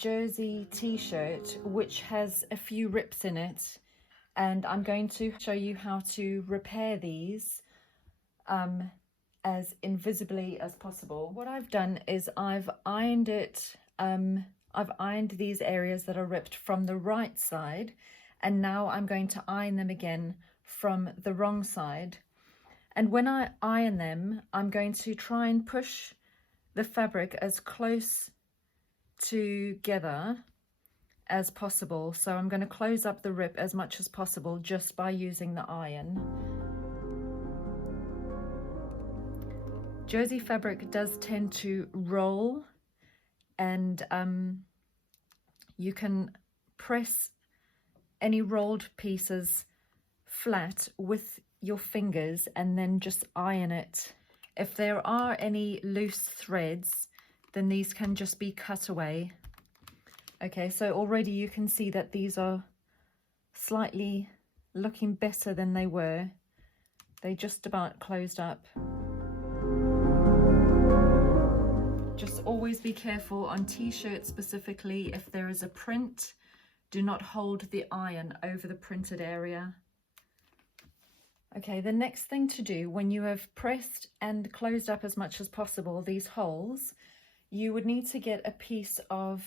jersey t-shirt which has a few rips in it, and I'm going to show you how to repair these as invisibly as possible. What I've done is I've ironed it, I've ironed these areas that are ripped from the right side, and now I'm going to iron them again from the wrong side. And when I iron them, I'm going to try and push the fabric as close together as possible. So I'm going to close up the rip as much as possible just by using the iron. Jersey fabric does tend to roll, and you can press any rolled pieces flat with your fingers and then just iron it. If there are any loose threads, then these can just be cut away. Okay, so already you can see that these are slightly looking better than they were. They just about closed up. Just always be careful on t-shirts specifically. If there is a print, do not hold the iron over the printed area. Okay, the next thing to do when you have pressed and closed up as much as possible these holes, you would need to get a piece of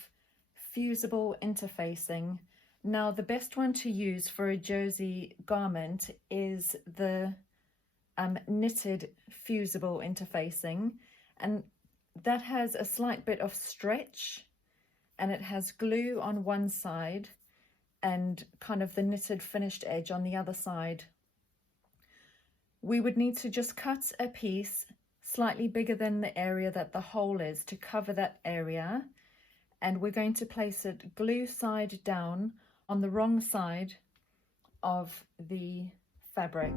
fusible interfacing. Now, the best one to use for a jersey garment is the knitted fusible interfacing, and that has a slight bit of stretch, and it has glue on one side and kind of the knitted finished edge on the other side. We would need to just cut a piece slightly bigger than the area that the hole is to cover that area, and we're going to place it glue side down on the wrong side of the fabric.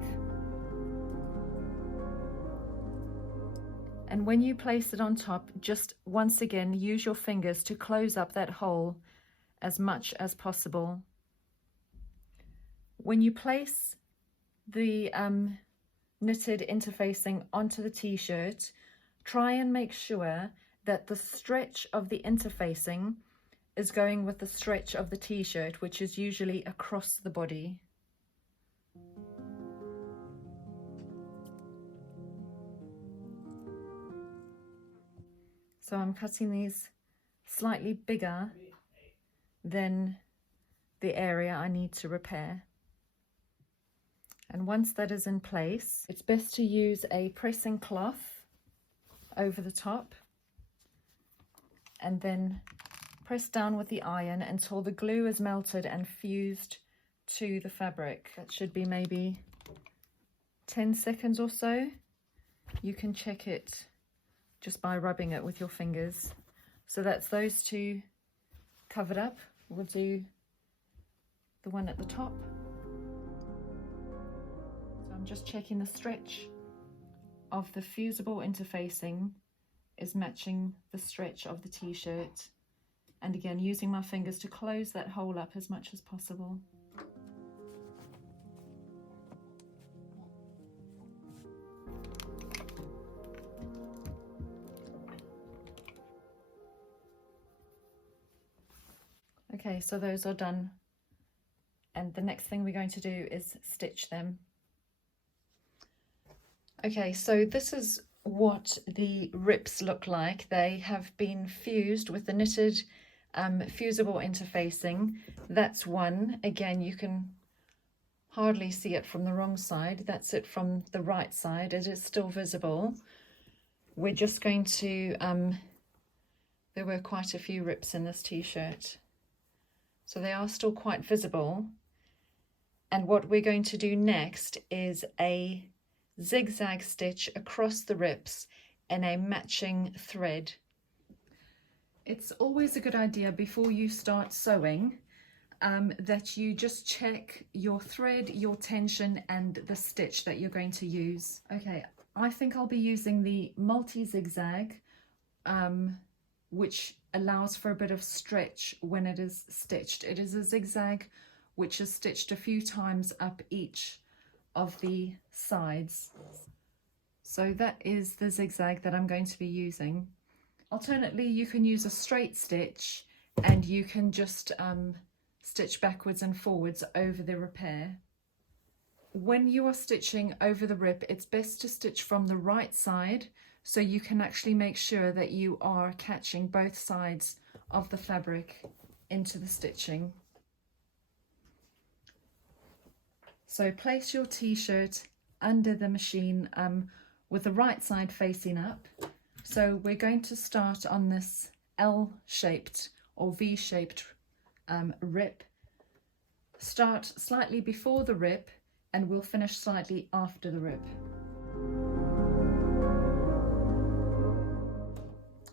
And when you place it on top, just once again use your fingers to close up that hole as much as possible. When you place the knitted interfacing onto the t-shirt, try and make sure that the stretch of the interfacing is going with the stretch of the t-shirt, which is usually across the body. So I'm cutting these slightly bigger than the area I need to repair. And once that is in place, it's best to use a pressing cloth over the top and then press down with the iron until the glue is melted and fused to the fabric. That should be maybe 10 seconds or so. You can check it just by rubbing it with your fingers. So that's those two covered up. We'll do the one at the top. So I'm just checking the stretch of the fusible interfacing is matching the stretch of the t-shirt. And again, using my fingers to close that hole up as much as possible. Okay, so those are done, and the next thing we're going to do is stitch them. Okay, so this is what the rips look like. They have been fused with the knitted fusible interfacing. That's one. Again, you can hardly see it from the wrong side. That's it from the right side. It is still visible. We're just going to, there were quite a few rips in this t-shirt, so they are still quite visible. And what we're going to do next is a zigzag stitch across the rips in a matching thread. It's always a good idea before you start sewing that you just check your thread, your tension, and the stitch that you're going to use. Okay, I think I'll be using the multi-zigzag, which allows for a bit of stretch when it is stitched. It is a zigzag which is stitched a few times up each of the sides. So that is the zigzag that I'm going to be using. Alternately, you can use a straight stitch and you can just stitch backwards and forwards over the repair. When you are stitching over the rip, it's best to stitch from the right side so you can actually make sure that you are catching both sides of the fabric into the stitching. So place your t-shirt under the machine with the right side facing up. So we're going to start on this L-shaped or V-shaped rip. Start slightly before the rip and we'll finish slightly after the rip.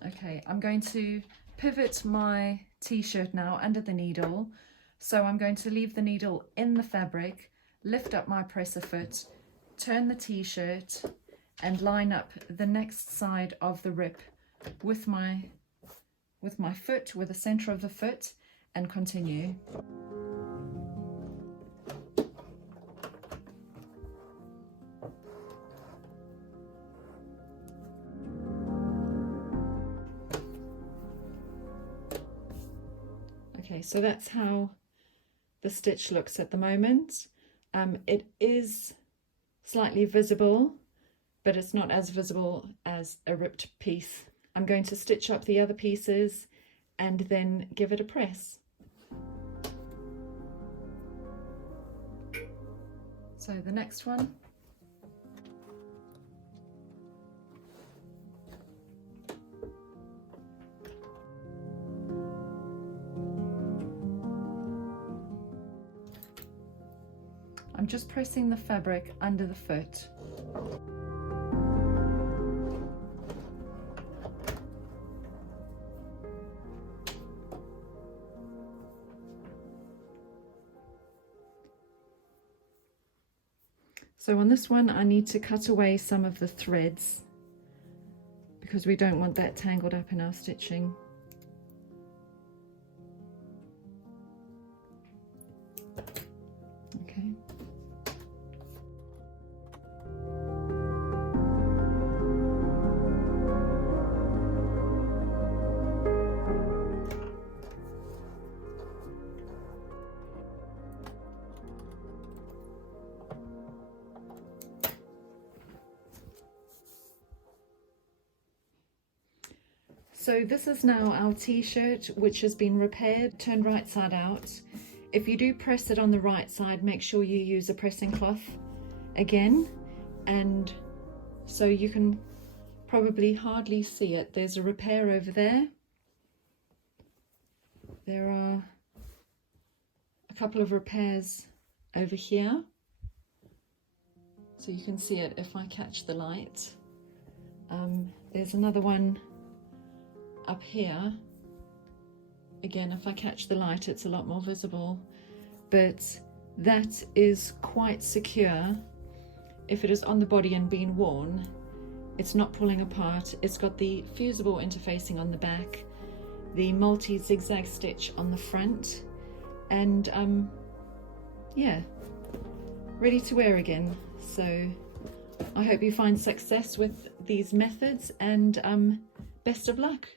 Okay, I'm going to pivot my t-shirt now under the needle. So I'm going to leave the needle in the fabric, lift up my presser foot, turn the t-shirt and line up the next side of the rip with my foot, with the center of the foot, and continue. Okay, so that's how the stitch looks at the moment. It is slightly visible, but it's not as visible as a ripped piece. I'm going to stitch up the other pieces and then give it a press. So the next one. I'm just pressing the fabric under the foot. So on this one, I need to cut away some of the threads because we don't want that tangled up in our stitching. Okay. So this is now our t-shirt, which has been repaired, turned right side out. If you do press it on the right side, make sure you use a pressing cloth again, and so you can probably hardly see it. There's a repair over there. There are a couple of repairs over here, so you can see it if I catch the light. There's another one up here. Again, if I catch the light, it's a lot more visible, but that is quite secure. If it is on the body and being worn, it's not pulling apart. It's got the fusible interfacing on the back, the multi-zigzag stitch on the front, and yeah, ready to wear again. So I hope you find success with these methods, and best of luck.